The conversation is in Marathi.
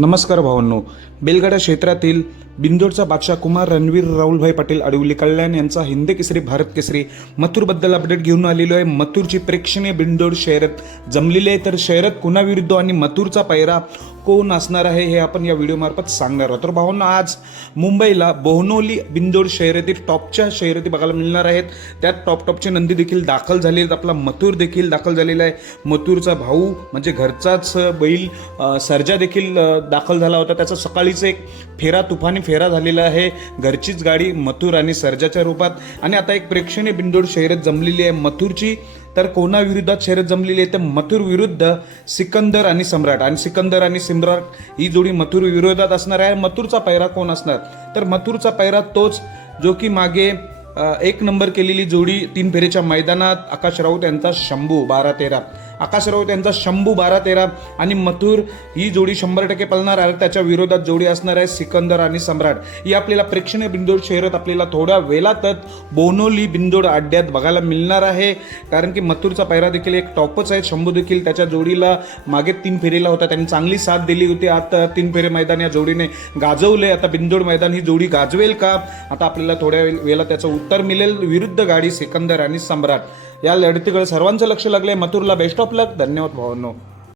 नमस्कार भावांनो. बेलगाडा क्षेत्रातील बिंदोडचा बादशाह कुमार रणवीर राहुलभाई पाटील अडवली कल्याण यांचा हिंद केसरी भारत केसरी मथुरबद्दल अपडेट घेऊन आलेलो आहे. मथुरची प्रेक्षणीय बिंदोड शर्यत जमलेली आहे, तर शर्यत कुणाविरुद्ध आणि मथुरचा पायरा कोण असणार आहे हे आपण या व्हिडिओमार्फत सांगणार आहोत. तर भावांनो, आज मुंबईला बोहनोली बिंदोड शर्यती टॉपच्या शर्यती बघायला मिळणार आहेत. त्यात टॉपचे नंदी देखील दाखल झाले आहेत. आपला मथुर देखील दाखल झालेला आहे. मथुरचा भाऊ म्हणजे घरचाच बैल सर्जा देखील दाखल झाला होता. त्याचा सकाळीच एक तुफानी फेरा झालेला आहे. घरचीच गाडी मथुर आणि सर्जाच्या रूपात. आणि आता एक प्रेक्षणीय बिंदोड शर्यत जमलेली आहे मथुरची. तर कोणाविरोधात शर्यत जमलेली आहे तर मथुर विरुद्ध सिकंदर आणि सम्राट. आणि सिकंदर आणि सम्राट ही जोडी मथुर विरोधात असणार आहे. मथुरचा पैरा कोण असणार तर मथुरचा पैरा तोच जो की मागे एक नंबर केलेली जोडी 3 फेरीच्या मैदानात आकाश राऊत यांचा शंभू 12-13. आकाश राऊत यांचा शंभू 12-13 आणि मथुर ही जोडी 100% पळणार आहे. त्याच्या विरोधात जोडी असणार आहे सिकंदर आणि सम्राट. ही आपल्याला प्रेक्षणीय बिंदोड शर्यत आपल्याला थोड्या वेळातच बोहनोली बिंदोड अड्ड्यात बघायला मिळणार आहे. कारण की मथुरचा पैरा देखील एक टॉपच आहे. शंभू देखील त्याच्या जोडीला मागे 3 फेरीला होता, त्यांनी चांगली साथ दिली होती. आता 3 फेरी मैदान या जोडीने गाजवले. आता बिंदोड मैदान ही जोडी गाजवेल का, आता आपल्याला थोड्या वेळेला त्याचं उत्तर मिळेल. विरुद्ध गाडी सिकंदर आणि सम्राट. या लढतीकडे सर्वांचं लक्ष लागले. मथुरला बेस्ट ऑफ लक. धन्यवाद भावांनो.